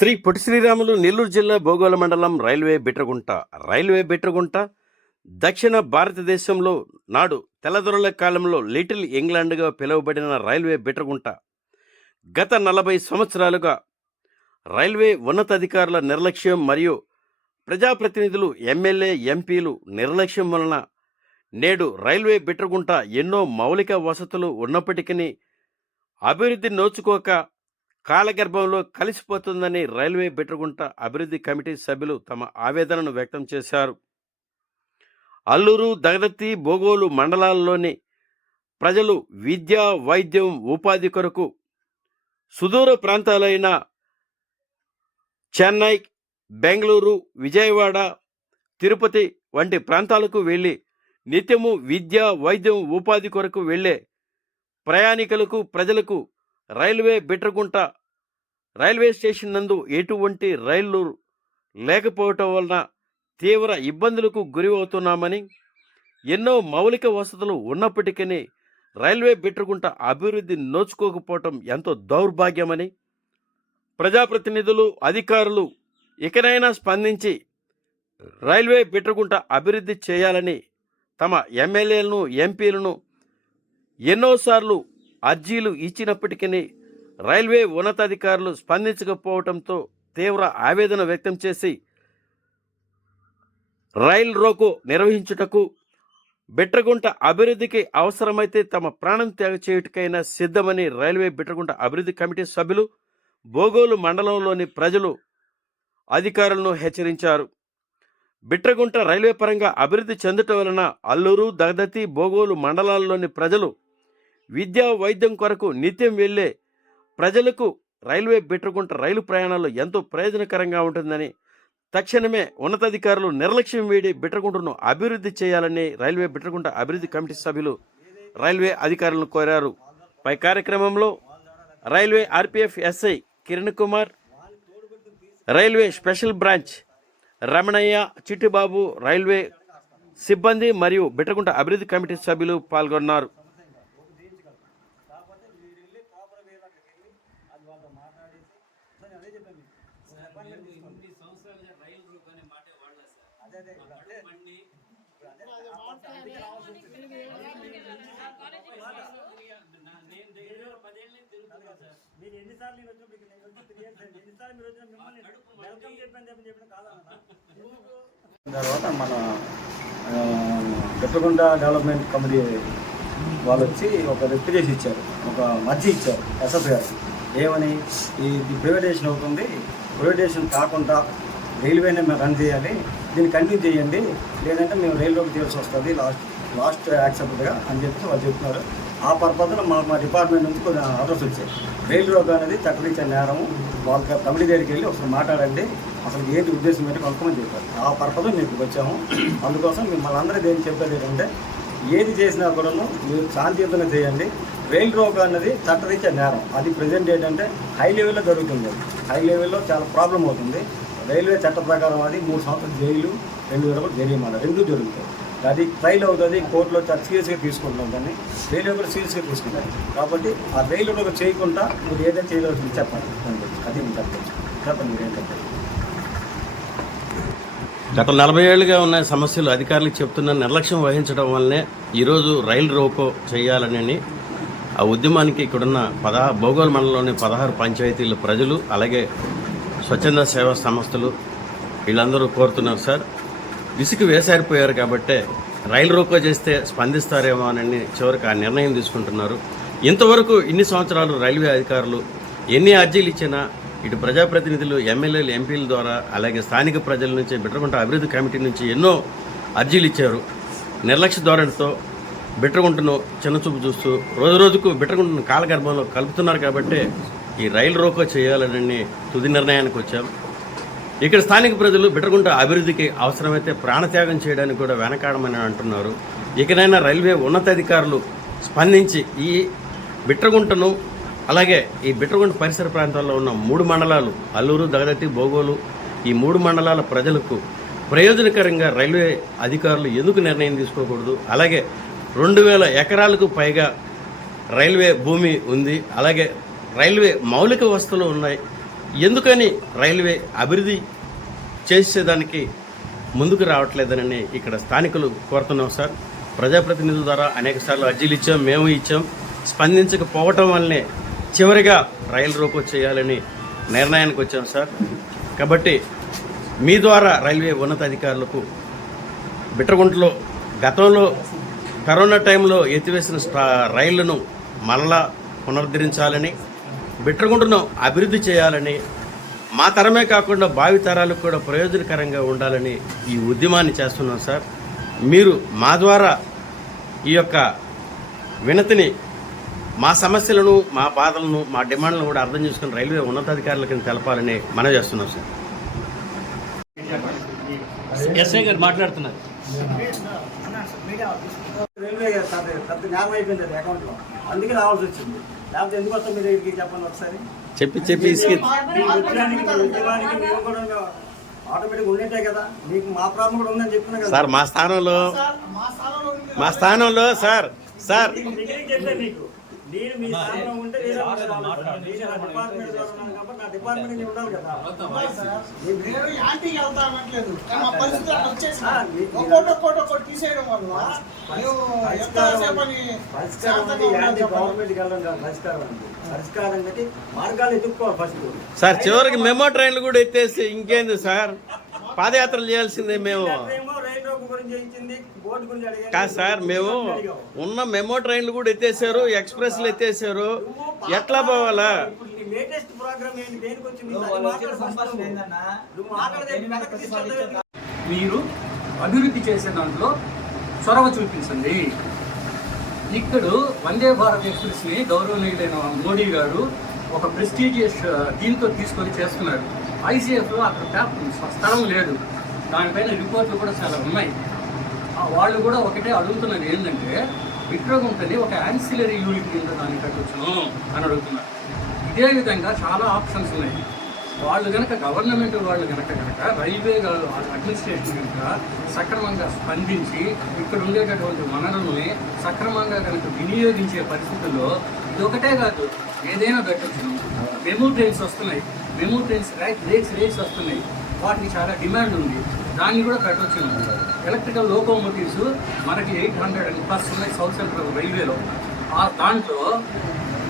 శ్రీ పొట్టి శ్రీరాములు నెల్లూరు జిల్లా బోగోల మండలం రైల్వే బిట్రగుంట దక్షిణ భారతదేశంలో నాడు తెల్లదొరల కాలంలో లిటిల్ ఇంగ్లాండ్గా పిలువబడిన రైల్వే బిట్రగుంట గత 40 సంవత్సరాలుగా రైల్వే ఉన్నతాధికారుల నిర్లక్ష్యం మరియు ప్రజాప్రతినిధులు ఎమ్మెల్యే ఎంపీలు నిర్లక్ష్యం వలన నేడు రైల్వే బిట్రగుంట ఎన్నో మౌలిక వసతులు ఉన్నప్పటికీ అభివృద్ధి నోచుకోక కాలగర్భంలో కలిసిపోతుందని రైల్వే బిట్రగుంట అభివృద్ధి కమిటీ సభ్యులు తమ ఆవేదనను వ్యక్తం చేశారు. అల్లూరు, దగదత్తి, బోగోలు మండలాల్లోని ప్రజలు విద్య, వైద్యం, ఉపాధి కొరకు సుదూర ప్రాంతాలైన చెన్నై, బెంగళూరు, విజయవాడ, తిరుపతి వంటి ప్రాంతాలకు వెళ్ళి నిత్యము విద్య, వైద్యం, ఉపాధి కొరకు వెళ్ళే ప్రయాణికులకు, ప్రజలకు రైల్వే బిట్రగుంట రైల్వే స్టేషన్ నందు ఎటువంటి రైళ్లు లేకపోవటం వలన తీవ్ర ఇబ్బందులకు గురి అవుతున్నామని, ఎన్నో మౌలిక వసతులు ఉన్నప్పటికీ రైల్వే బిట్రగుంట అభివృద్ధి నోచుకోకపోవటం ఎంతో దౌర్భాగ్యమని, ప్రజాప్రతినిధులు, అధికారులు ఇకనైనా స్పందించి రైల్వే బిట్రగుంట అభివృద్ధి చేయాలని తమ ఎమ్మెల్యేలను, ఎంపీలను ఎన్నోసార్లు అర్జీలు ఇచ్చినప్పటికీ రైల్వే ఉన్నతాధికారులు స్పందించకపోవడంతో తీవ్ర ఆవేదన వ్యక్తం చేసి రైల్ రోకో నిర్వహించుటకు, బిట్రగుంట అభివృద్ధికి అవసరమైతే తమ ప్రాణం త్యాగ చేయుటకైనా సిద్ధమని రైల్వే బిట్రగుంట అభివృద్ధి కమిటీ సభ్యులు, బోగోలు మండలంలోని ప్రజలు అధికారులను హెచ్చరించారు. బిట్రగుంట రైల్వే పరంగా అభివృద్ధి చెందటం వలన అల్లూరు, దగదత్తి, బోగోలు మండలాల్లోని ప్రజలు విద్యా, వైద్యం కొరకు నిత్యం వెళ్ళే ప్రజలకు రైల్వే బిట్రగుంట రైలు ప్రయాణాలు ఎంతో ప్రయోజనకరంగా ఉంటుందని, తక్షణమే ఉన్నతాధికారులు నిర్లక్ష్యం వీడి బిట్రగుంటను అభివృద్ధి చేయాలని రైల్వే బిట్రగుంట అభివృద్ధి కమిటీ సభ్యులు రైల్వే అధికారులను కోరారు. పై కార్యక్రమంలో railway RPF SI Kiran Kumar, railway special branch Ramanaiah, Chittibabu, railway సిబ్బంది మరియు బిట్రగుంట అభివృద్ధి కమిటీ సభ్యులు పాల్గొన్నారు. మీరు ఎన్నిసార్లు తర్వాత మన బిట్రగుంట డెవలప్మెంట్ కమిటీ వాళ్ళు వచ్చి ఒక రిప్రజెంటేషన్ ఇచ్చారు, ఒక మర్జీ ఇచ్చారు ఎస్ఎఫ్ గారు. ఏమని, ఇది ప్రైవేటైజేషన్ అవుతుంది, ప్రైవేటైజేషన్ కాకుండా రైల్వేనే మేము రన్ చేయాలి, దీన్ని కంటిన్యూ చేయండి, లేదంటే మేము రైల్వేకి తీయాల్సి వస్తుంది లాస్ట్ యాక్సెప్ట్గా అని చెప్పి వాళ్ళు చెప్తున్నారు. ఆ పర్పస్లో మా డిపార్ట్మెంట్ నుంచి కొన్ని ఆర్డర్స్ వచ్చాయి. రైలు రోగ్ అనేది చట్టరీత్యా నేరము, వాళ్ళకి కమిటీ దగ్గరికి వెళ్ళి ఒకసారి మాట్లాడండి, అసలు ఏంటి ఉద్దేశం ఏంటి కొంతమంది చెప్పారు. ఆ పర్పస్లో మీకు వచ్చాము. అందుకోసం మిమ్మల్ని అందరూ దేని చెప్పేది ఏంటంటే, ఏది చేసినా కూడాను మీరు శాంతియుతంగా చేయండి. రైలు రోగ్ అన్నది చట్టరీత్యా నేరం. అది ప్రజెంట్ ఏంటంటే హై లెవెల్లో జరుగుతుంది, హై లెవెల్లో చాలా ప్రాబ్లం అవుతుంది. రైల్వే చట్ట ప్రకారం అది 3 సంవత్సరాలు జైలు, 2,000 రూపాయలు జరిమానా రెండూ జరుగుతాయి. అది ట్రైల్ అవుతుంది, కోర్టులో చాలా సీరియస్గా తీసుకుంటాం, దాన్ని రైల్వే కూడా సీరియస్గా తీసుకుంటారు. కాబట్టి ఆ రైలు రోగ్ చేయకుండా మీరు ఏదైనా చేయవలసింది చెప్పండి, అది చెప్పండి మీరు ఏంటంటే. గత 40 ఏళ్ళుగా ఉన్న సమస్యలు అధికారులకు చెప్తున్న నిర్లక్ష్యం వహించడం వల్లనే ఈరోజు రైలు రోకో చేయాలని ఆ ఉద్యమానికి ఇక్కడున్న బోగోలు మండలంలోని 16 పంచాయతీల ప్రజలు, అలాగే స్వచ్ఛంద సేవా సంస్థలు వీళ్ళందరూ కోరుతున్నారు. సార్, విసుగు వేసారిపోయారు కాబట్టి రైలు రోకో చేస్తే స్పందిస్తారేమో అని చివరికి ఆ నిర్ణయం తీసుకుంటున్నారు. ఇంతవరకు ఇన్ని సంవత్సరాలు రైల్వే అధికారులు ఎన్ని అర్జీలు ఇచ్చినా ఇటు ప్రజాప్రతినిధులు, ఎమ్మెల్యేలు, ఎంపీల ద్వారా, అలాగే స్థానిక ప్రజల నుంచి, బిట్రగుంట అభివృద్ధి కమిటీ నుంచి ఎన్నో అర్జీలు ఇచ్చారు. నిర్లక్ష్య ధోరణితో బిట్రగుంటను చిన్నచూపు చూస్తూ రోజుకు బిట్రగుంటను కాలగర్భంలో కలుపుతున్నారు. కాబట్టి ఈ రైలు రోకో చేయాలని తుది నిర్ణయానికి వచ్చాం. ఇక్కడ స్థానిక ప్రజలు బిట్రగుంట అభివృద్ధికి అవసరమైతే ప్రాణత్యాగం చేయడానికి కూడా వెనకాడమని అంటున్నారు. ఇకనైనా రైల్వే ఉన్నతాధికారులు స్పందించి ఈ బిట్రగుంటను, అలాగే ఈ బిట్రగుంట పరిసర ప్రాంతాల్లో ఉన్న 3 మండలాలు అల్లూరు, దగదత్తి, బోగోలు, ఈ 3 మండలాల ప్రజలకు ప్రయోజనకరంగా రైల్వే అధికారులు ఎందుకు నిర్ణయం తీసుకోకూడదు? అలాగే 2,000 ఎకరాలకు పైగా రైల్వే భూమి ఉంది, అలాగే రైల్వే మౌలిక వసతులు ఉన్నాయి. ఎందుకని రైల్వే అభివృద్ధి చేసేదానికి ముందుకు రావట్లేదని ఇక్కడ స్థానికులు కోరుతున్నాం సార్. ప్రజాప్రతినిధుల ద్వారా అనేకసార్లు అర్జీలు ఇచ్చాం, మేము ఇచ్చాం. స్పందించకపోవటం వల్లనే చివరిగా రైలు రోకో చేయాలని నిర్ణయానికి వచ్చాం సార్. కాబట్టి మీ ద్వారా రైల్వే ఉన్నతాధికారులకు బిట్రగుంటలో గతంలో కరోనా టైంలో ఎత్తివేసిన రైళ్లను మరలా పునరుద్ధరించాలని, బిట్రగుంటను అభివృద్ధి చేయాలని, మా తరమే కాకుండా భావి తరాలకు కూడా ప్రయోజనకరంగా ఉండాలని ఈ ఉద్యమాన్ని చేస్తున్నాం సార్. మీరు మా ద్వారా ఈ యొక్క వినతిని, మా సమస్యలను, మా బాధలను, మా డిమాండ్లను కూడా అర్థం చేసుకుని రైల్వే ఉన్నతాధికారులకు తెలపాలని మనం చేస్తున్నాం సార్. ఎస్ఐ గారు మాట్లాడుతున్నారు. రైల్వే పెద్ద జ్ఞానం అయిపోయింది అది అకౌంట్లో, అందుకే రావాల్సి వచ్చింది. లేకపోతే ఎందుకు వస్తాం మీ దగ్గరికి చెప్పండి ఒకసారి. చెప్పి ఆటోమేటిక్ ఉన్నట్టే కదా, మీకు మా ప్రాబ్లం కూడా ఉందని చెప్తున్నా కదా సార్. మా స్థానంలో సార్ మీకు నేను మీ స్థానంలో ఉంటే డిపార్ట్మెంట్ కాబట్టి నా డిపార్ట్మెంట్ ఉండాలి కదా. గవర్నమెంట్కి వెళ్ళడం కాదు పరిష్కారం అంటే. పరిష్కారం అంటే మార్గాలు ఎదుర్కోవాలి ఫస్ట్ సార్. చివరికి మెమో ట్రైన్లు కూడా ఎత్తేసి ఇంకేంది సార్, పాదయాత్రలు చేయాల్సిందే. మేము కాదు సార్, మేము ఉన్న మెమో ట్రైన్లు కూడా ఎత్తేసారు, ఎక్స్ప్రెస్లు ఎత్తేసారు. ఎట్లా పోవాలా? మీరు అభివృద్ధి చేసే దాంట్లో చొరవ చూపించండి. ఇక్కడ వందే భారత్ ఎక్స్ప్రెస్ని గౌరవనీయులైన మోడీ గారు ఒక ప్రెస్టీజియస్ దీంతో తీసుకొని చేస్తున్నారు. ఐసీఎఫ్లో అక్కడ స్థలం లేదు, దానిపైన రిపోర్ట్లు కూడా చాలా ఉన్నాయి. వాళ్ళు కూడా ఒకటే అడుగుతున్నది ఏంటంటే, బిట్రగుంటని ఒక యాన్సిలరీ యూనిట్ కింద దాన్ని కట్టొచ్చును అని అడుగుతున్నారు. ఇదే విధంగా చాలా ఆప్షన్స్ ఉన్నాయి. వాళ్ళు కనుక గవర్నమెంట్ వాళ్ళు కనుక రైల్వే అడ్మినిస్ట్రేషన్ కనుక సక్రమంగా స్పందించి ఇక్కడ ఉండేటటువంటి వనరుల్ని సక్రమంగా కనుక వినియోగించే పరిస్థితుల్లో ఇది ఒకటే కాదు, ఏదైనా పెట్టొచ్చును. మెమూ ట్రైన్స్ వస్తున్నాయి, మెమూ ట్రైన్స్ రేట్స్ వస్తున్నాయి, వాటికి చాలా డిమాండ్ ఉంది, దాన్ని కూడా పెట్టవచ్చు. ఎలక్ట్రికల్ లోకోమోటివ్స్ మనకి 800+ ఉన్నాయి సౌత్ సెంట్రల్ రైల్వేలో. దాంట్లో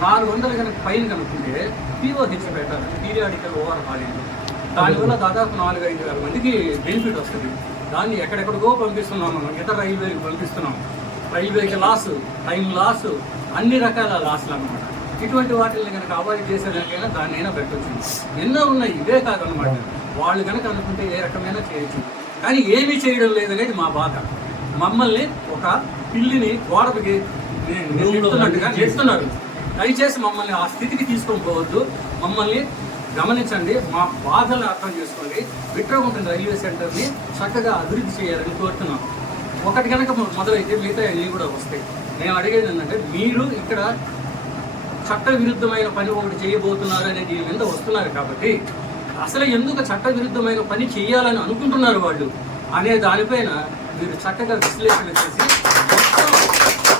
400 కనుక పైన కనుక్కుంటే POH పెట్టాలి, పీరియాడికల్ ఓవర్ హాలింగ్. దానివల్ల దాదాపు 4-5 వేల మందికి బెనిఫిట్ వస్తుంది. దాన్ని ఎక్కడెక్కడికో పంపిస్తున్నాం, మనం ఇతర రైల్వేకి పంపిస్తున్నాం. రైల్వేకి లాస్, టైం లాస్, అన్ని రకాల లాస్లు అన్నమాట. ఇటువంటి వాటిని కనుక అవాయిడ్ చేసేదానికైనా దాన్నైనా పెట్టవచ్చు. ఎన్నో ఉన్నాయి, ఇవే కాదనమాట. వాళ్ళు కనుక అనుకుంటే ఏ రకమైనా చేయొచ్చు, కానీ ఏమీ చేయడం లేదనేది మా బాధ. మమ్మల్ని ఒక పిల్లిని గోడకి చేస్తున్నారు. దయచేసి మమ్మల్ని ఆ స్థితికి తీసుకొని పోవద్దు, మమ్మల్ని గమనించండి, మా బాధలను అర్థం చేసుకోండి. బిట్రగుంట రైల్వే సెంటర్ని చక్కగా అభివృద్ధి చేయాలని కోరుతున్నాం. ఒకటి కనుక మొదలైతే మిగతా అన్నీ కూడా వస్తాయి. మేము అడిగేది ఏంటంటే, మీరు ఇక్కడ చట్ట విరుద్ధమైన పని ఒకటి చేయబోతున్నారు అనేది దీని మీద వస్తున్నారు కాబట్టి, అసలు ఎందుకు చట్ట విరుద్ధమైన పని చేయాలని అనుకుంటున్నారు వాళ్ళు అనే దానిపైన మీరు చక్కగా విశ్లేషణ చేసి మొత్తం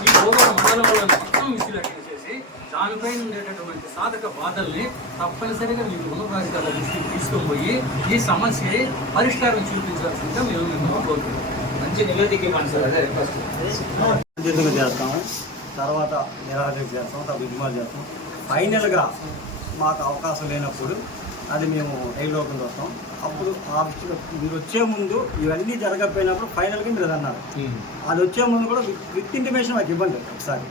ఈ భూగోళ మండలంలో మొత్తం విశ్లేషణ చేసి దానిపైన ఉండేటటువంటి సాధక బాధల్ని తప్పనిసరిగా మీకు ఉన్నతాధికారుల దృష్టికి తీసుకొని పోయి ఈ సమస్య పరిష్కారం చూపించాల్సిందిగా మేము కోరుతున్నాం. మంచి నివేదిక ఇవ్వండి సార్. అదే ఫస్ట్ చేస్తాము, తర్వాత నిరాకరణ చేస్తాం, తర్వాత ఉద్యమాలు చేస్తాం. ఫైనల్గా మాకు అవకాశం లేనప్పుడు అది మేము రైలు లోపలికి వస్తాం. అప్పుడు మీరు వచ్చే ముందు ఇవన్నీ జరగకపోయినప్పుడు ఫైనల్గా మీరు అన్నారు, అది వచ్చే ముందు కూడా విత్ ఇంటిమేషన్ మాకు ఇవ్వండి ఒకసారి.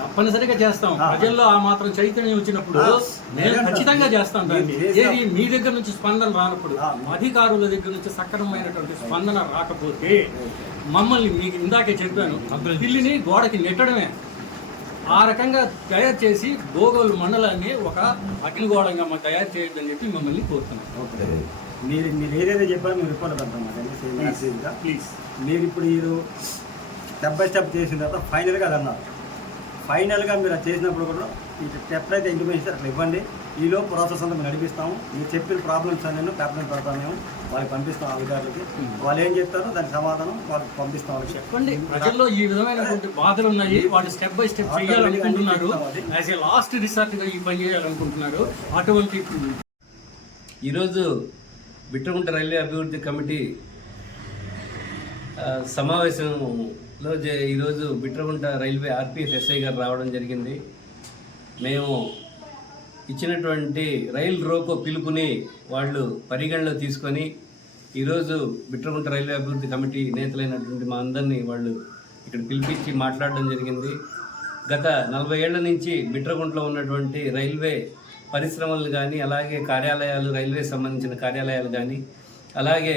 తప్పనిసరిగా చేస్తాం. ప్రజల్లో ఆ మాత్రం చైతన్యం వచ్చినప్పుడు మేము ఖచ్చితంగా చేస్తాం. ఏది మీ దగ్గర నుంచి స్పందన రానప్పుడు, అధికారుల దగ్గర నుంచి సక్రమమైనటువంటి స్పందన రాకపోతే మమ్మల్ని, మీకు ఇందాకే చెప్పాను, పిల్లిని గోడకి నెట్టడమే. ఆ రకంగా తయారు చేసి భోగోలు మండలాన్ని ఒక అగ్నిగోళంగా మనం తయారు చేయొద్దని చెప్పి మమ్మల్ని కోరుతున్నాం. మీరు ఏదైతే చెప్పారో మేము రిపోర్ట్ పెడతాం. ప్లీజ్ మీరు ఇప్పుడు స్టెప్ బై స్టెప్ చేసిన తర్వాత ఫైనల్గా అది అన్నారు. ఫైనల్గా మీరు అది చేసినప్పుడు కూడా ఎప్పుడైతే ఇంటిమేషన్ అట్లా ఇవ్వండి. ఈలో ప్రాసెస్ అంతా మేము నడిపిస్తాము. మీరు చెప్పిన ప్రాబ్లమ్స్ అన్నీ పేపర్ పెడతాము, మేము వాళ్ళకి పంపిస్తాం. అధికారులకి వాళ్ళు ఏం చెప్తారో దానికి సమాధానం వాళ్ళకి పంపిస్తాం. వాళ్ళకి చెప్పండి, ప్రజల్లో ఈ విధమైన బాధలు ఉన్నాయి, వాళ్ళు స్టెప్ బై స్టెప్ చేయాలనుకుంటున్నారు, యాజ్ ఏ లాస్ట్ రిసార్ట్గా ఈ పని చేయాలనుకుంటున్నారు. అటువంటి ఈరోజు బిట్రగుంట రైల్వే అభివృద్ధి కమిటీ సమావేశంలో ఈరోజు బిట్రగుంట రైల్వే ఆర్పిఎఫ్ ఎస్ఐ గారు రావడం జరిగింది. మేము ఇచ్చినటువంటి రైల్ రోకో పిలుపుని వాళ్ళు పరిగణలో తీసుకొని ఈరోజు బిట్రగుంట రైల్వే అభివృద్ధి కమిటీ నేతలైనటువంటి మా అందరినీ వాళ్ళు ఇక్కడ పిలిపించి మాట్లాడడం జరిగింది. గత 40 ఏళ్ల నుంచి బిట్రగుంటలో ఉన్నటువంటి రైల్వే పరిశ్రమలు కానీ, అలాగే కార్యాలయాలు, రైల్వే సంబంధించిన కార్యాలయాలు కానీ, అలాగే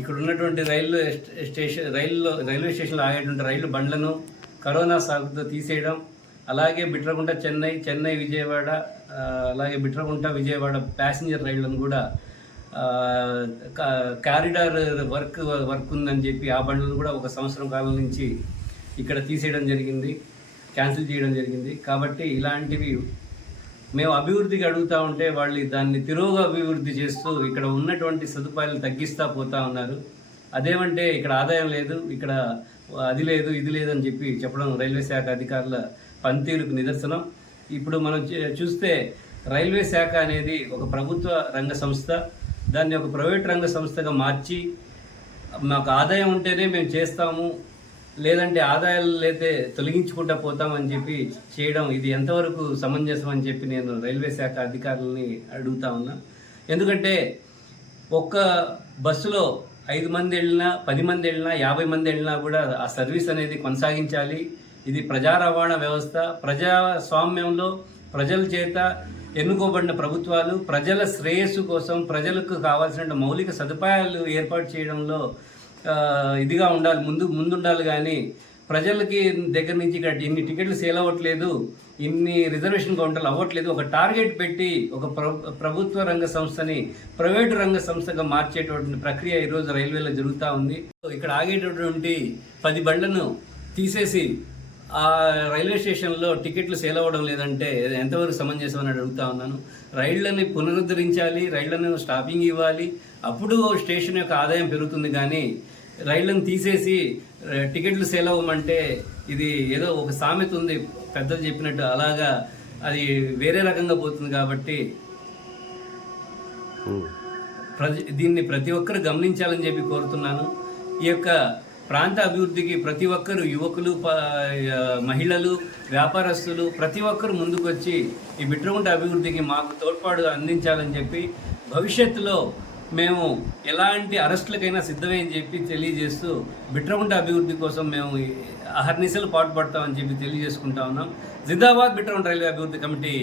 ఇక్కడ ఉన్నటువంటి రైల్వే స్టేషన్లో ఆగేటువంటి రైలు బండ్లను కరోనా సాగుతో తీసేయడం, అలాగే బిట్రగుంట చెన్నై విజయవాడ, అలాగే బిట్రగుంట విజయవాడ ప్యాసింజర్ రైళ్లను కూడా కారిడార్ వర్క్ ఉందని చెప్పి ఆ బండ్లను కూడా 1 సంవత్సరం కాలం నుంచి ఇక్కడ తీసేయడం జరిగింది, క్యాన్సిల్ చేయడం జరిగింది. కాబట్టి ఇలాంటివి మేము అభివృద్ధికి అడుగుతూ ఉంటే వాళ్ళు దాన్ని తిరోగా అభివృద్ధి చేస్తూ ఇక్కడ ఉన్నటువంటి సదుపాయాలు తగ్గిస్తూ పోతూ ఉన్నారు. అదేమంటే ఇక్కడ ఆదాయం లేదు, ఇక్కడ అది లేదు, ఇది లేదు అని చెప్పి చెప్పడం రైల్వే శాఖ అధికారుల పనితీరుకు నిదర్శనం. ఇప్పుడు మనం చూస్తే రైల్వే శాఖ అనేది ఒక ప్రభుత్వ రంగ సంస్థ, దాన్ని ఒక ప్రైవేట్ రంగ సంస్థగా మార్చి మాకు ఆదాయం ఉంటేనే మేము చేస్తాము, లేదంటే ఆదాయాలు లేతే తొలగించుకుంటూ పోతామని చెప్పి చేయడం ఇది ఎంతవరకు సమంజసం అని చెప్పి నేను రైల్వే శాఖ అధికారులని అడుగుతా ఉన్నా. ఎందుకంటే ఒక్క బస్సులో 5 మంది వెళ్ళినా, 10 మంది వెళ్ళినా, 50 మంది వెళ్ళినా కూడా ఆ సర్వీస్ అనేది కొనసాగించాలి. ఇది ప్రజా రవాణా వ్యవస్థ. ప్రజాస్వామ్యంలో ప్రజల చేత ఎన్నుకోబడిన ప్రభుత్వాలు ప్రజల శ్రేయస్సు కోసం, ప్రజలకు కావాల్సిన మౌలిక సదుపాయాలు ఏర్పాటు చేయడంలో ఇదిగా ఉండాలి, ముందుండాలి. కానీ ప్రజలకి దగ్గర నుంచి ఇక్కడ ఇన్ని టికెట్లు సేల్ అవ్వట్లేదు, ఇన్ని రిజర్వేషన్ కౌంటర్లు అవ్వట్లేదు, ఒక టార్గెట్ పెట్టి ఒక ప్రభుత్వ రంగ సంస్థని ప్రైవేటు రంగ సంస్థగా మార్చేటువంటి ప్రక్రియ ఈరోజు రైల్వేలో జరుగుతూ ఉంది. ఇక్కడ ఆగేటటువంటి 10 బండ్లను తీసేసి ఆ రైల్వే స్టేషన్లో టికెట్లు సేల్ అవ్వడం లేదంటే ఎంతవరకు సమంజసం అని అడుగుతా ఉన్నాను. రైళ్లని పునరుద్ధరించాలి, రైళ్లను స్టాపింగ్ ఇవ్వాలి, అప్పుడు స్టేషన్ యొక్క ఆదాయం పెరుగుతుంది. కానీ రైళ్లను తీసేసి టికెట్లు సేల్ అవ్వమంటే ఇది ఏదో ఒక సామెత ఉంది పెద్దలు చెప్పినట్టు, అలాగా అది వేరే రకంగా పోతుంది. కాబట్టి దీన్ని ప్రతి ఒక్కరు గమనించాలని చెప్పి కోరుతున్నాను. ఈ యొక్క ప్రాంత అభివృద్ధికి ప్రతి ఒక్కరు, యువకులు, మహిళలు, వ్యాపారస్తులు ప్రతి ఒక్కరు ముందుకొచ్చి ఈ బిట్రగుంట అభివృద్ధికి మాకు తోడ్పాటు అందించాలని చెప్పి, భవిష్యత్తులో మేము ఎలాంటి అరెస్టులకైనా సిద్ధమే అని చెప్పి తెలియజేస్తూ బిట్రగుంట అభివృద్ధి కోసం మేము అహర్నిశలు పాటుపడతామని చెప్పి తెలియజేసుకుంటా ఉన్నాం. జిందాబాద్ బిట్రగుంట రైల్వే అభివృద్ధి కమిటీ.